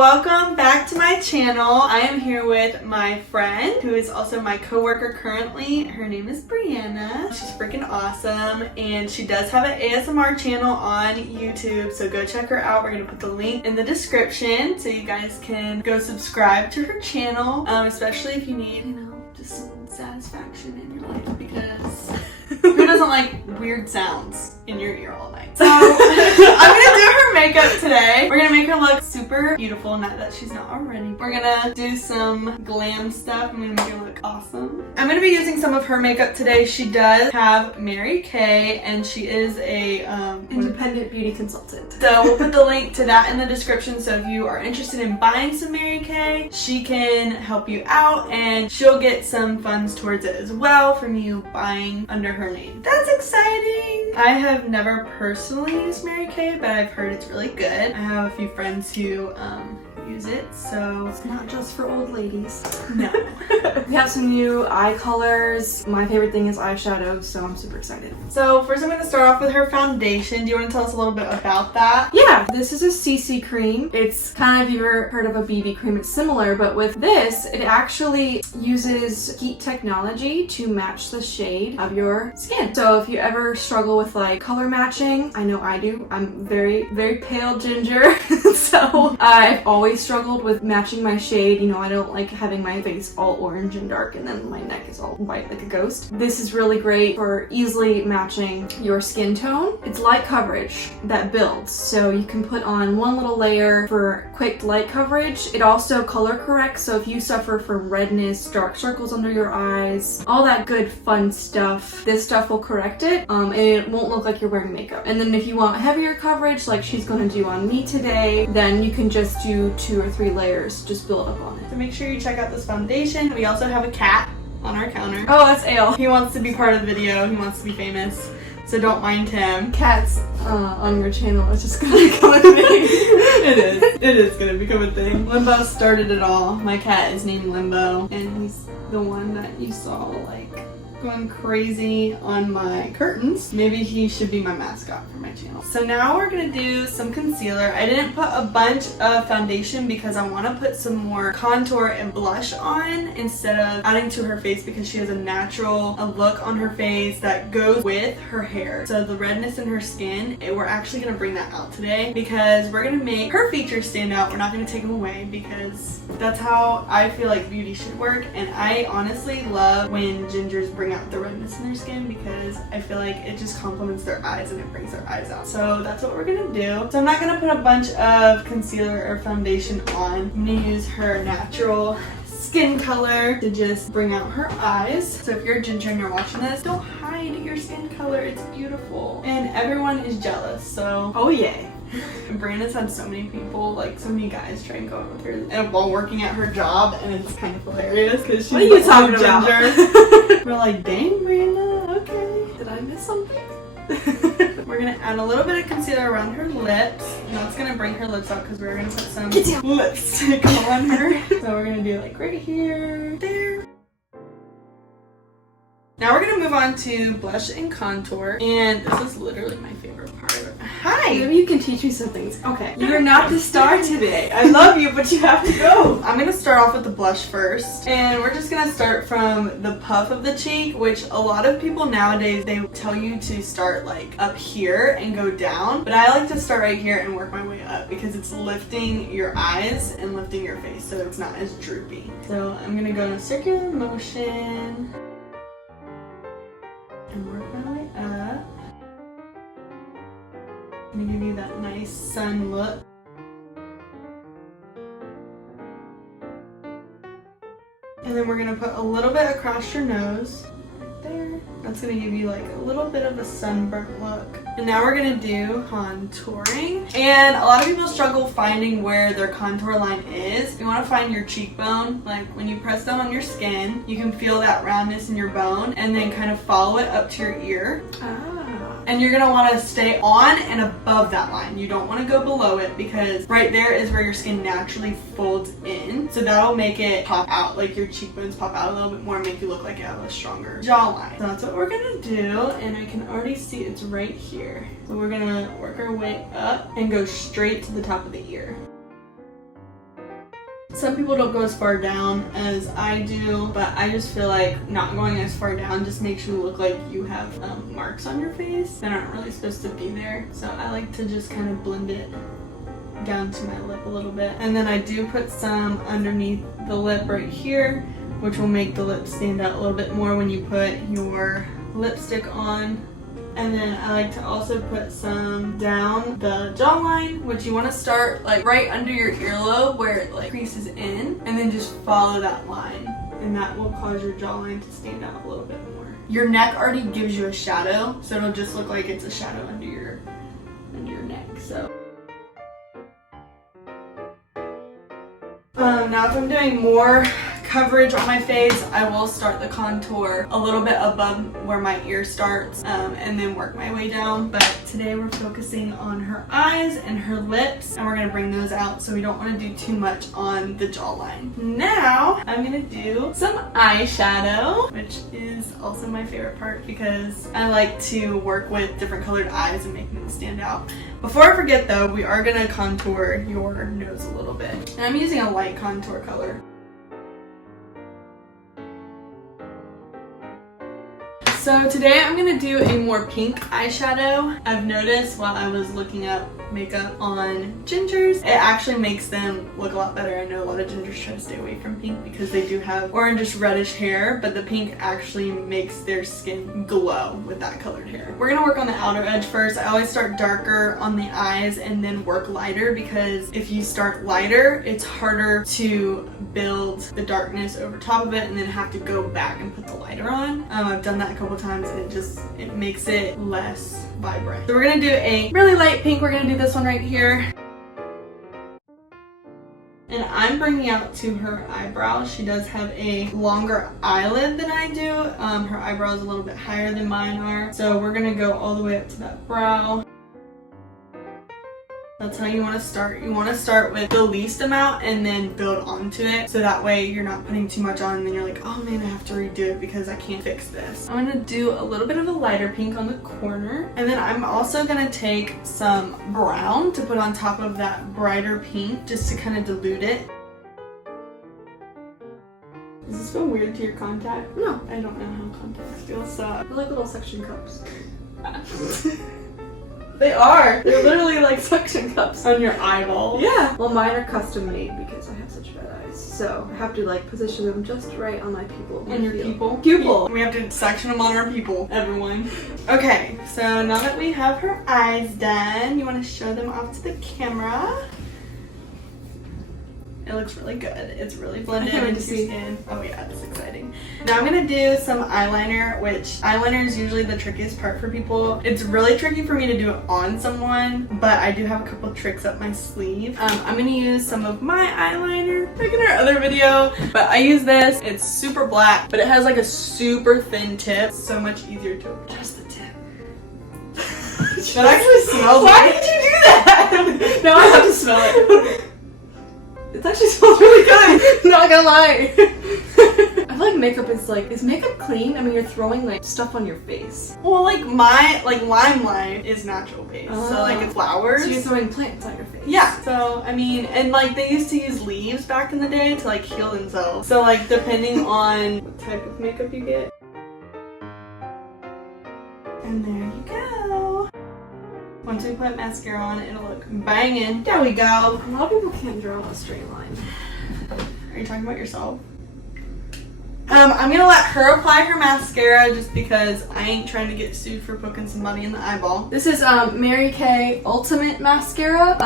Welcome back to my channel. I am here with my friend who is also my co-worker currently. Her name is Breanna. She's freaking awesome and she does have an ASMR channel on YouTube, so go check her out. We're gonna put the link in the description so you guys can go subscribe to her channel, especially if you need, just some satisfaction in your life, because who doesn't like weird sounds in your ear all night? So I'm gonna do her makeup today. We're gonna make her look super beautiful, not that she's not already. We're gonna do some glam stuff. I'm gonna make her look awesome. I'm gonna be using some of her makeup today. She does have Mary Kay and she is a independent beauty consultant. So we'll put the link to that in the description, so if you are interested in buying some Mary Kay, she can help you out and she'll get some funds towards it as well from you buying under her name. That's exciting! I have never personally used Mary Kay, but I've heard it's really good. I have a few friends who use it, so it's not just for old ladies. No. We have some new eye colors. My favorite thing is eyeshadow, so I'm super excited. So first I'm going to start off with her foundation. Do you want to tell us a little bit about that? Yeah, this is a CC cream. It's kind of, if you've ever heard of a BB cream, it's similar, but with this, it actually uses heat technology to match the shade of your skin. So if you ever struggle with like color matching, I know I do. I'm very, very pale ginger, so I've always struggled with matching my shade. I don't like having my face all orange and dark and then my neck is all white like a ghost. This is really great for easily matching your skin tone. It's light coverage that builds, so you can put on one little layer for quick light coverage. It also color corrects, so if you suffer from redness, dark circles under your eyes, all that good fun stuff, this stuff will correct it, and it won't look like you're wearing makeup. And then if you want heavier coverage like she's gonna do on me today, then you can just do 2 or 3 layers, just build up on it. So make sure you check out this foundation. We also have a cat on our counter. Oh, that's Ale. He wants to be part of the video. He wants to be famous, so don't mind him. Cats on your channel is just gonna become a thing. It is gonna become a thing. Limbo started it all. My cat is named Limbo, and he's the one that you saw like going crazy on my curtains. Maybe he should be my mascot for my channel. So now we're gonna do some concealer. I didn't put a bunch of foundation because I want to put some more contour and blush on instead of adding to her face, because she has a natural look on her face that goes with her hair. So the redness in her skin, we're actually gonna bring that out today because we're gonna make her features stand out. We're not gonna take them away because that's how I feel like beauty should work, and I honestly love when gingers bring out the redness in their skin because I feel like it just complements their eyes and it brings their eyes out. So that's what we're gonna do. So I'm not gonna put a bunch of concealer or foundation on. I'm gonna use her natural skin color to just bring out her eyes. So if you're a ginger and you're watching this, don't hide your skin color. It's beautiful and everyone is jealous. So oh yeah. Breanna's had so many people, like so many guys try and go out with her and while working at her job, and it's kind of hilarious because she's what are you talking about? We're like, dang, Breanna, okay. Did I miss something? We're gonna add a little bit of concealer around her lips, and that's gonna bring her lips out because we're gonna put some lipstick on her. So we're gonna do like right here, there. Now we're gonna move on to blush and contour, and this is literally my favorite part of it. Hi! Maybe you can teach me some things. Okay. You're not the star today. I love you, but you have to go. I'm gonna start off with the blush first, and we're just gonna start from the puff of the cheek, which a lot of people nowadays, they tell you to start like up here and go down, but I like to start right here and work my way up because it's lifting your eyes and lifting your face so it's not as droopy. So I'm gonna go in a circular motion and work my way up. I'm gonna give you that nice sun look. And then we're gonna put a little bit across your nose, right there. That's gonna give you like a little bit of a sunburnt look. And now we're gonna do contouring. And a lot of people struggle finding where their contour line is. You wanna find your cheekbone. Like when you press down on your skin, you can feel that roundness in your bone and then kind of follow it up to your ear. And you're gonna wanna stay on and above that line. You don't wanna go below it because right there is where your skin naturally folds in. So that'll make it pop out, like your cheekbones pop out a little bit more and make you look like you have a stronger jawline. So that's what we're gonna do, and I can already see it's right here. So we're gonna work our way up and go straight to the top of the ear. Some people don't go as far down as I do, but I just feel like not going as far down just makes you look like you have marks on your face that aren't really supposed to be there. So I like to just kind of blend it down to my lip a little bit. And then I do put some underneath the lip right here, which will make the lip stand out a little bit more when you put your lipstick on. And then I like to also put some down the jawline, which you want to start like right under your earlobe where it like creases in, and then just follow that line, and that will cause your jawline to stand out a little bit more. Your neck already gives you a shadow, so it'll just look like it's a shadow under your neck. So now if I'm doing more coverage on my face, I will start the contour a little bit above where my ear starts and then work my way down. But today we're focusing on her eyes and her lips, and we're going to bring those out, so we don't want to do too much on the jawline. Now I'm going to do some eyeshadow, which is also my favorite part because I like to work with different colored eyes and make them stand out. Before I forget though, we are going to contour your nose a little bit, and I'm using a light contour color. So today I'm going to do a more pink eyeshadow. I've noticed while I was looking up makeup on gingers, it actually makes them look a lot better. I know a lot of gingers try to stay away from pink because they do have orangish reddish hair, but the pink actually makes their skin glow with that colored hair. We're going to work on the outer edge first. I always start darker on the eyes and then work lighter, because if you start lighter, it's harder to build the darkness over top of it and then have to go back and put the lighter on. I've done that a couple times and it makes it less vibrant. So we're gonna do a really light pink. We're gonna do this one right here. And I'm bringing out to her eyebrows. She does have a longer eyelid than I do. Her eyebrow is a little bit higher than mine are. So we're gonna go all the way up to that brow. That's how you want to start. You want to start with the least amount and then build onto it, so that way you're not putting too much on and then you're like, oh man, I have to redo it because I can't fix this. I'm going to do a little bit of a lighter pink on the corner, and then I'm also going to take some brown to put on top of that brighter pink just to kind of dilute it. Does this feel weird to your contact? No. I don't know how contacts feel, so They're like little suction cups. They are. They're literally like suction cups on your eyeball. Yeah. Well, mine are custom made because I have such bad eyes. So I have to like position them just right on my pupil. On your pupil? Pupil. We have to section them on our pupil, everyone. Okay, so now that we have her eyes done, you want to show them off to the camera. It looks really good. It's really blended into your skin. Oh yeah, it's exciting. Now I'm going to do some eyeliner, which eyeliner is usually the trickiest part for people. It's really tricky for me to do it on someone, but I do have a couple tricks up my sleeve. I'm going to use some of my eyeliner, like in our other video, but I use this. It's super black, but it has like a super thin tip. So much easier to adjust the tip. That actually smells. Why did you do that? Now I have to smell it. It actually smells really good, not gonna lie. I feel like makeup is makeup clean? I mean, you're throwing like stuff on your face. Well, like limelight is natural base, so like it's flowers. So you're throwing plants on your face. Yeah, so I mean, and like they used to use leaves back in the day to like heal themselves. So like depending on what type of makeup you get. And there you go. Once we put mascara on, it'll look banging. There we go. A lot of people can't draw a straight line. Are you talking about yourself? I'm gonna let her apply her mascara just because I ain't trying to get sued for poking somebody in the eyeball. This is Mary Kay Ultimate Mascara.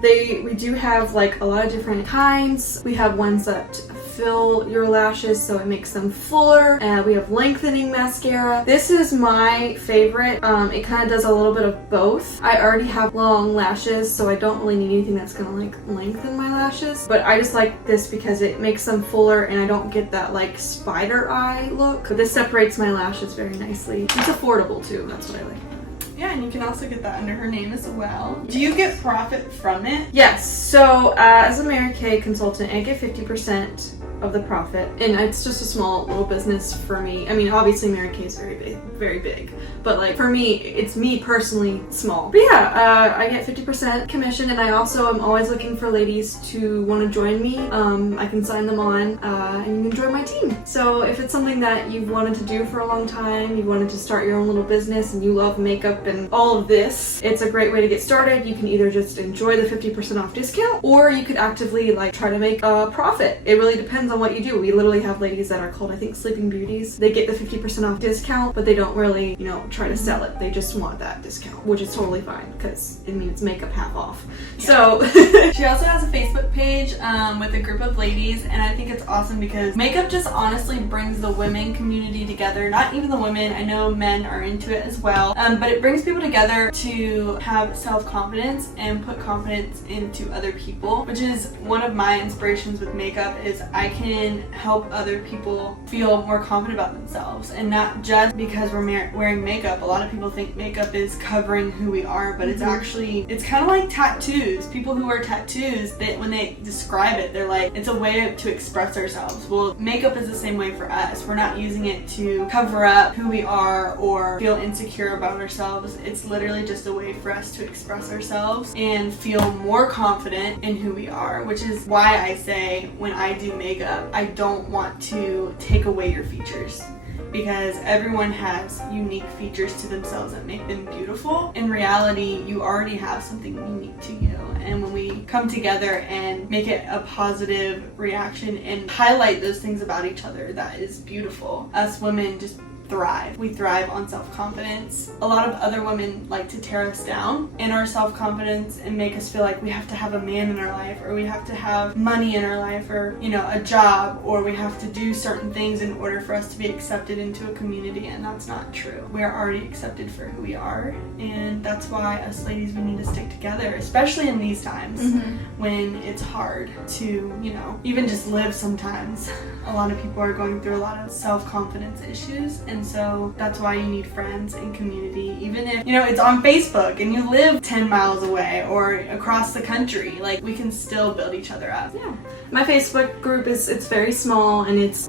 We do have like a lot of different kinds. We have ones that fill your lashes so it makes them fuller, and we have lengthening mascara. This is my favorite. It kind of does a little bit of both. I already have long lashes, so I don't really need anything that's gonna like lengthen my lashes, but I just like this because it makes them fuller and I don't get that like spider eye look. But this separates my lashes very nicely. It's affordable too, that's what I like. Yeah, and you can also get that under her name as well. Do you get profit from it? Yes, so as a Mary Kay consultant, I get 50% of the profit. And it's just a small little business for me. I mean, obviously Mary Kay is very big. But like for me, it's me personally small. But yeah, I get 50% commission, and I also am always looking for ladies to want to join me. I can sign them on and you can join my team. So if it's something that you've wanted to do for a long time, you wanted to start your own little business and you love makeup and all of this, it's a great way to get started. You can either just enjoy the 50% off discount, or you could actively like try to make a profit. It really depends on what you do. We literally have ladies that are called, I think, Sleeping Beauties. They get the 50% off discount, but they don't really, try to sell it. They just want that discount, which is totally fine because it means makeup half off. Yeah. So she also has a Facebook page with a group of ladies, and I think it's awesome because makeup just honestly brings the women community together. Not even the women, I know men are into it as well, but it brings people together to have self-confidence and put confidence into other people, which is one of my inspirations with makeup. Is I can help other people feel more confident about themselves, and not just because we're wearing makeup. A lot of people think makeup is covering who we are, but it's actually, it's kind of like tattoos. People who wear tattoos, when they describe it, they're like, it's a way to express ourselves. Well, makeup is the same way for us. We're not using it to cover up who we are or feel insecure about ourselves. It's literally just a way for us to express ourselves and feel more confident in who we are, which is why I say when I do makeup, I don't want to take away your features, because everyone has unique features to themselves that make them beautiful. In reality, you already have something unique to you, and when we come together and make it a positive reaction and highlight those things about each other that is beautiful, us women just thrive. We thrive on self-confidence. A lot of other women like to tear us down in our self-confidence and make us feel like we have to have a man in our life, or we have to have money in our life, or a job, or we have to do certain things in order for us to be accepted into a community, and that's not true. We are already accepted for who we are, and that's why us ladies, we need to stick together, especially in these times when it's hard to, even just live sometimes. A lot of people are going through a lot of self-confidence issues, and so that's why you need friends and community. Even if, it's on Facebook and you live 10 miles away or across the country, like, we can still build each other up. Yeah. My Facebook group it's very small, and it's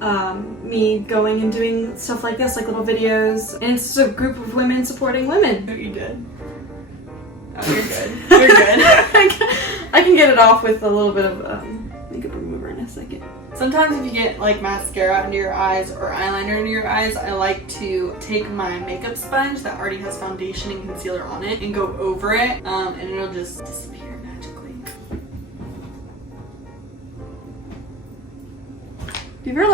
me going and doing stuff like this, like little videos, and it's just a group of women supporting women. Oh, you did? Oh, you're good. You're good. I can get it off with a little bit of makeup remover in a second. Sometimes if you get like mascara under your eyes or eyeliner under your eyes, I like to take my makeup sponge that already has foundation and concealer on it and go over it, and it'll just disappear magically. Do you ever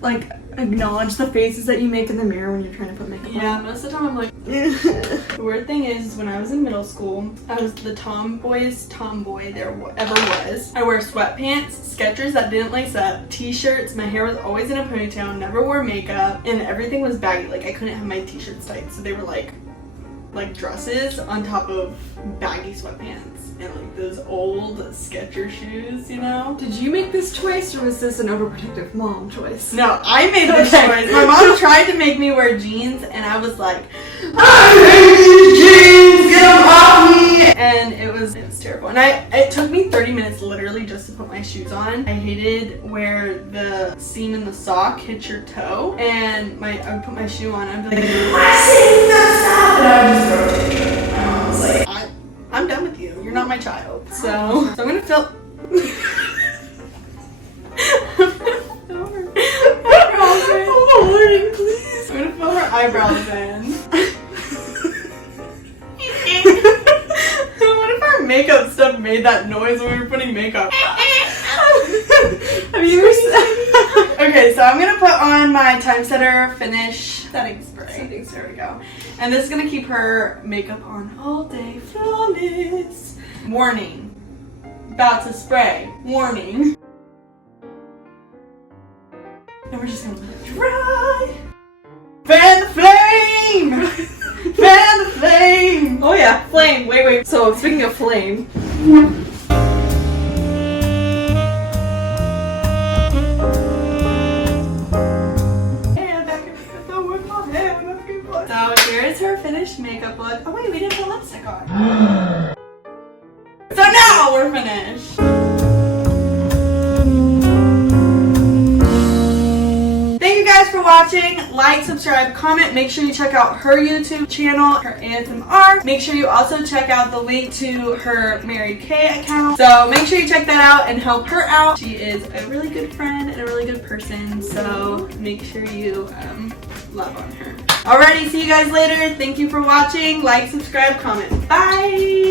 like acknowledge the faces that you make in the mirror when you're trying to put makeup on? Yeah, most of the time I'm like, The weird thing is when I was in middle school, I was the tomboyest tomboy there ever was. I wear sweatpants, Skechers that didn't lace up, t-shirts, my hair was always in a ponytail, never wore makeup, and everything was baggy. Like, I couldn't have my t-shirts tight, so they were like dresses on top of baggy sweatpants and like those old Skechers shoes, Did you make this choice, or was this an overprotective mom choice? No, I made this choice. My mom tried to make me wear jeans, and I was like, I hate these jeans, get them off me! And it was terrible. And it took me 30 minutes literally just to put my shoes on. I hated where the seam in the sock hit your toe, and I would put my shoe on, and I'd be like, pressing the sock! And I would just rotate it. My mom was like, I'm done with you. You're not my child. So I'm gonna fill. Warning, please. I'm gonna fill her eyebrows in. What if our makeup stuff made that noise when we were putting makeup? Have you ever Okay, so I'm gonna put on my Time Setter Finish setting spray. There we go. And this is gonna keep her makeup on all day flawless. Warning. About to spray. Warning. And we're just gonna let it dry. Fan the flame! Fan the flame! Oh yeah, flame. Wait. So speaking of flame. So here's her finished makeup look. Oh wait, we didn't put lipstick on. So now we're finished. guys for watching. Like, subscribe, comment. Make sure you check out her YouTube channel, her ASMR. Make sure you also check out the link to her Mary Kay account. So make sure you check that out and help her out. She is a really good friend and a really good person. So make sure you love on her. Alrighty, see you guys later. Thank you for watching. Like, subscribe, comment. Bye!